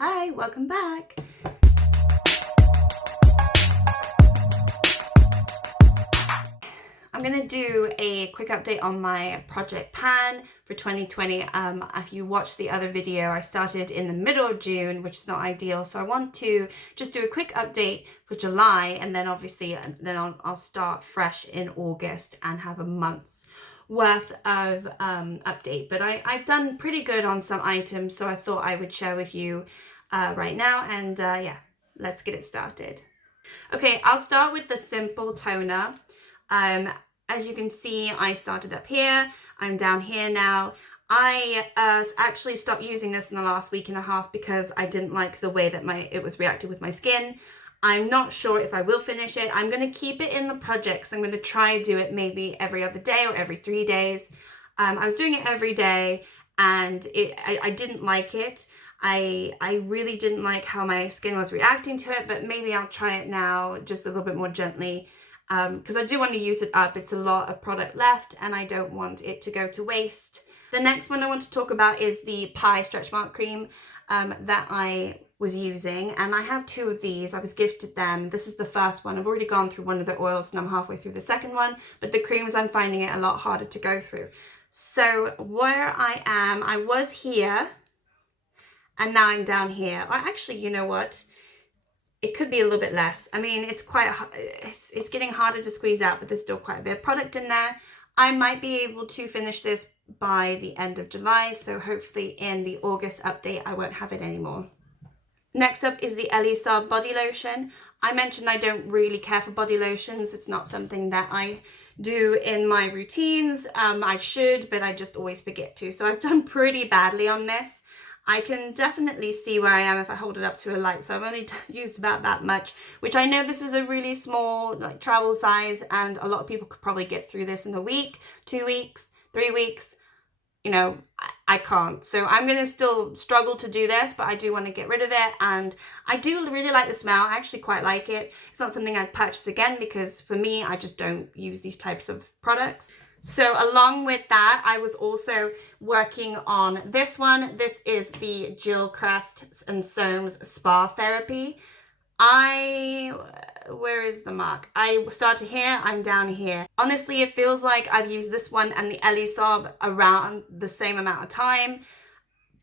Hi, welcome back. I'm gonna do a quick update on my project pan for 2020. If you watched the other video, I started in the middle of June, which is not ideal. So I want to just do a quick update for July, and then obviously I'll start fresh in August and have a month's worth of update. But I've done pretty good on some items, so I thought I would share with you right now. And yeah, let's get it started. Okay, I'll start with the simple toner. As you can see, I started up here. I'm down here now. I actually stopped using this in the last week and a half because I didn't like the way that it was reacting with my skin. I'm not sure if I will finish it. I'm going to keep it in the projects. I'm going to try and do it maybe every other day or every 3 days. I was doing it every day and I didn't like it. I really didn't like how my skin was reacting to it, but maybe I'll try it now just a little bit more gently. Because I do want to use it up. It's a lot of product left and I don't want it to go to waste. The next one I want to talk about is the Pie Stretch Mark Cream that I was using, and I have two of these. I was gifted them. This is the first one. I've already gone through one of the oils and I'm halfway through the second one, but the creams, I'm finding it a lot harder to go through. So where I am, I was here and now I'm down here. Or actually, you know what? It could be a little bit less. I mean, it's getting harder to squeeze out, but there's still quite a bit of product in there. I might be able to finish this by the end of July, so hopefully in the August update, I won't have it anymore. Next up is the Elie Saab body lotion. I mentioned I don't really care for body lotions. It's not something that I do in my routines. I should, but I just always forget to. So I've done pretty badly on this. I can definitely see where I am if I hold it up to a light. So I've only used about that much, which I know this is a really small like travel size and a lot of people could probably get through this in a week, 2 weeks, 3 weeks. You know, I can't. So I'm going to still struggle to do this, but I do want to get rid of it. And I do really like the smell. I actually quite like it. It's not something I'd purchase again because for me, I just don't use these types of products. So along with that, I was also working on this one. This is the Jill Crusts and Soames Spa Therapy. Where is the mark? I started here, I'm down here. Honestly, it feels like I've used this one and the Elie Saab around the same amount of time,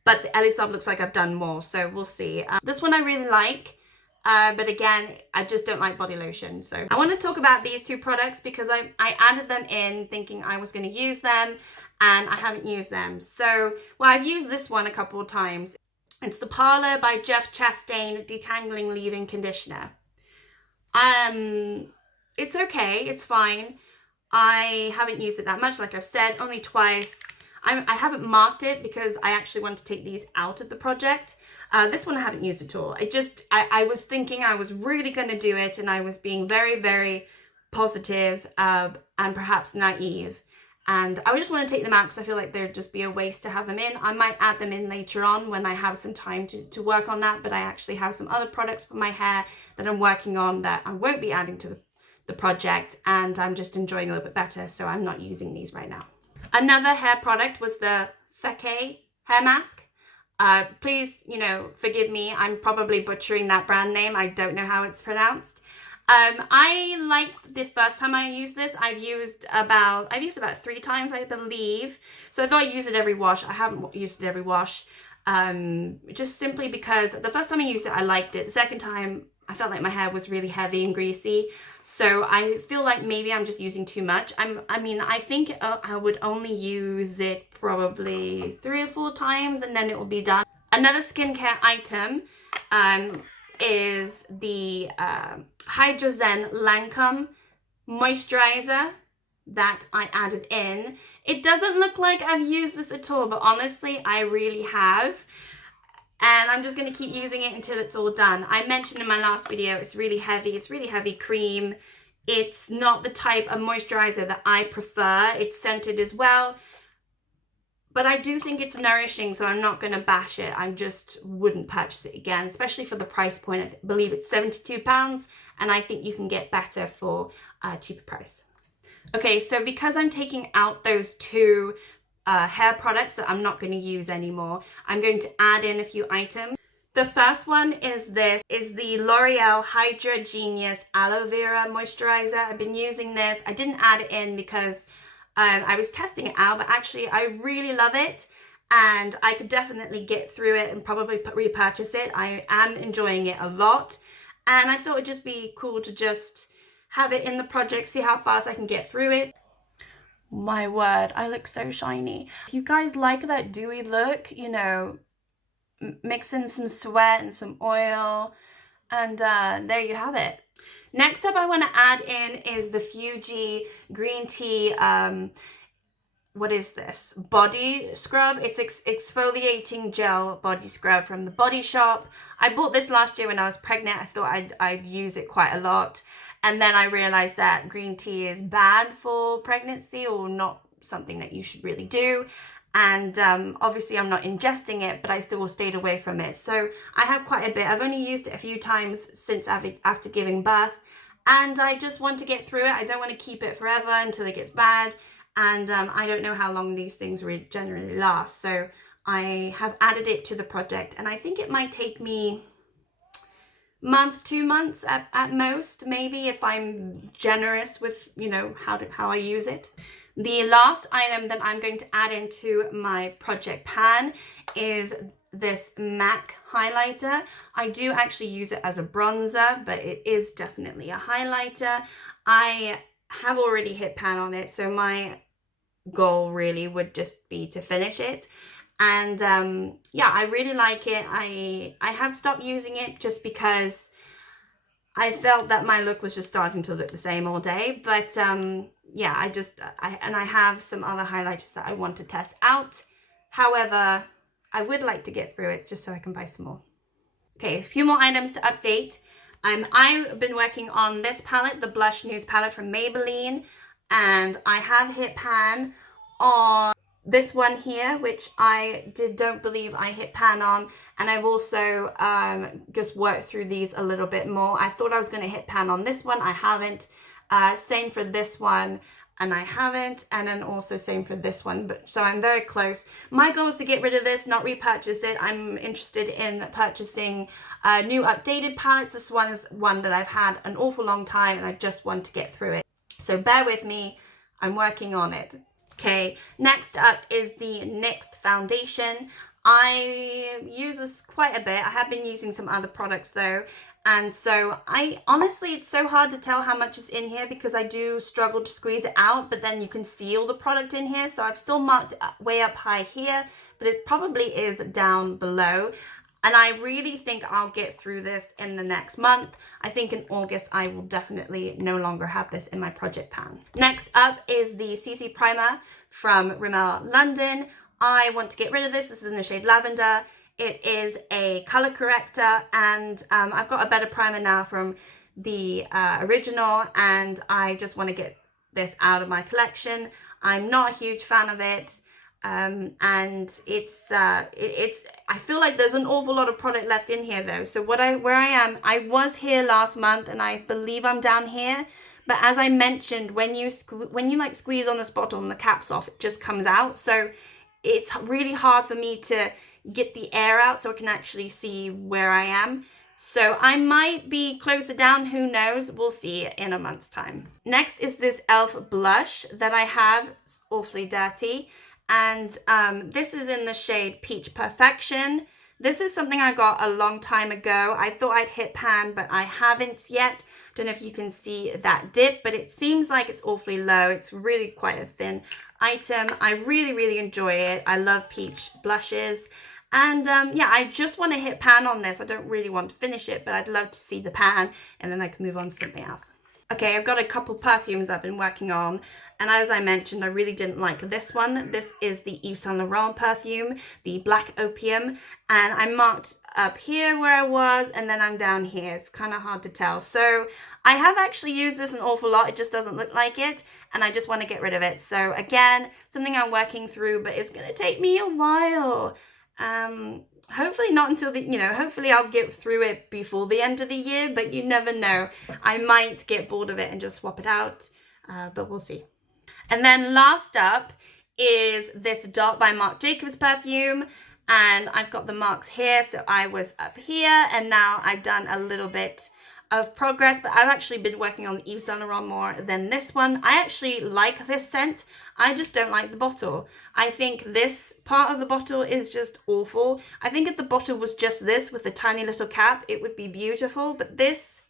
but the Elie Saab looks like I've done more, so we'll see. This one I really like. But again, I just don't like body lotion. So I want to talk about these two products because I added them in thinking I was going to use them and I haven't used them. So, well, I've used this one a couple of times. It's the Parlor by Chastain Detangling Leave-In Conditioner. It's okay. It's fine. I haven't used it that much. Like I've said, only twice. I haven't marked it because I actually want to take these out of the project. This one I haven't used at all. I was thinking I was really going to do it and I was being very, very positive and perhaps naive. And I just want to take them out because I feel like there'd just be a waste to have them in. I might add them in later on when I have some time to work on that, but I actually have some other products for my hair that I'm working on that I won't be adding to the project, and I'm just enjoying a little bit better, so I'm not using these right now. Another hair product was the Seca hair mask. Please, forgive me. I'm probably butchering that brand name. I don't know how it's pronounced. I liked the first time I used this. I've used about 3 times, I believe. So I thought I'd use it every wash. I haven't used it every wash. Just simply because the first time I used it, I liked it. The second time, I felt like my hair was really heavy and greasy. So I feel like maybe I'm just using too much. I think I would only use it probably 3 or 4 times and then it will be done. Another skincare item is the Hydrozen Lancome moisturizer that I added in. It doesn't look like I've used this at all, but honestly, I really have. And I'm just going to keep using it until it's all done. I mentioned in my last video, it's really heavy. It's really heavy cream. It's not the type of moisturizer that I prefer. It's scented as well. But I do think it's nourishing, so I'm not going to bash it. I just wouldn't purchase it again, especially for the price point. I believe it's £72, and I think you can get better for a cheaper price. Okay, so because I'm taking out those two hair products that I'm not going to use anymore, I'm going to add in a few items. The first one is the L'Oreal Hydra Genius Aloe Vera Moisturizer. I've been using this. I didn't add it in because I was testing it out, but actually I really love it. And I could definitely get through it and probably repurchase it. I am enjoying it a lot. And I thought it'd just be cool to just have it in the project, see how fast I can get through it. My word, I look so shiny. If you guys like that dewy look, you know, mix in some sweat and some oil, and there you have it. Next up I want to add in is the Fuji green tea, what is this? Body scrub. It's exfoliating gel body scrub from the Body Shop. I bought this last year when I was pregnant. I thought I'd use it quite a lot. And then I realized that green tea is bad for pregnancy, or not something that you should really do. And obviously I'm not ingesting it, but I still stayed away from it. So I have quite a bit. I've only used it a few times since after giving birth. And I just want to get through it. I don't want to keep it forever until it gets bad. And I don't know how long these things generally last. So I have added it to the project. And I think it might take me month, 2 months at most, maybe, if I'm generous with, you know, how I use it. The last item that I'm going to add into my project pan is this MAC highlighter. I do actually use it as a bronzer, but it is definitely a highlighter. I have already hit pan on it, so my goal really would just be to finish it. And yeah, I really like it. I have stopped using it just because I felt that my look was just starting to look the same all day. But yeah, I have some other highlighters that I want to test out. However, I would like to get through it just so I can buy some more. Okay, a few more items to update. I've been working on this palette, the Blush Nudes palette from Maybelline, and I have hit pan on this one here, which I don't believe I hit pan on. And I've also just worked through these a little bit more. I thought I was going to hit pan on this one. I haven't. Same for this one, and I haven't. And then also same for this one. But so I'm very close. My goal is to get rid of this, not repurchase it. I'm interested in purchasing new updated palettes. This one is one that I've had an awful long time, and I just want to get through it. So bear with me. I'm working on it. Okay, next up is the NYX foundation. I use this quite a bit. I have been using some other products though. And so honestly, it's so hard to tell how much is in here because I do struggle to squeeze it out, but then you can see all the product in here. So I've still marked way up high here, but it probably is down below. And I really think I'll get through this in the next month. I think in August, I will definitely no longer have this in my project pan. Next up is the CC Primer from Rimmel London. I want to get rid of this. This is in the shade Lavender. It is a color corrector, and I've got a better primer now from the original, and I just want to get this out of my collection. I'm not a huge fan of it. And I feel like there's an awful lot of product left in here though. So where I am, I was here last month, and I believe I'm down here. But as I mentioned, when you like squeeze on this bottle and the cap's off, it just comes out. So it's really hard for me to get the air out so I can actually see where I am. So I might be closer down, who knows? We'll see in a month's time. Next is this e.l.f. blush that I have. It's awfully dirty. And this is in the shade Peach Perfection. This is something I got a long time ago. I thought I'd hit pan, but I haven't yet. Don't know if you can see that dip, but it seems like it's awfully low. It's really quite a thin item. I really, really enjoy it. I love peach blushes. And yeah, I just want to hit pan on this. I don't really want to finish it, but I'd love to see the pan, and then I can move on to something else. Okay, I've got a couple perfumes I've been working on, and as I mentioned, I really didn't like this one. This is the Yves Saint Laurent perfume, the Black Opium, and I marked up here where I was, and then I'm down here. It's kind of hard to tell. So I have actually used this an awful lot. It just doesn't look like it, and I just want to get rid of it. So again, something I'm working through, but it's going to take me a while. Hopefully not until hopefully I'll get through it before the end of the year, but you never know. I might get bored of it and just swap it out, but we'll see. And then last up is this Dark by Marc Jacobs perfume, and I've got the marks here. So I was up here, and now I've done a little bit of progress, but I've actually been working on the Yves Saint Laurent more than this one. I actually like this scent. I just don't like the bottle. I think this part of the bottle is just awful. I think if the bottle was just this with a tiny little cap, it would be beautiful, but this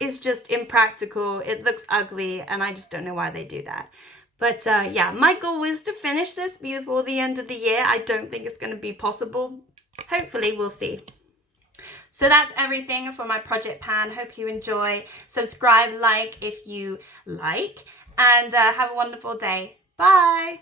is just impractical. It looks ugly, and I just don't know why they do that. But yeah, my goal is to finish this before the end of the year. I don't think it's going to be possible. Hopefully, we'll see. So that's everything for my project pan. Hope you enjoy. Subscribe, like if you like, and have a wonderful day. Bye.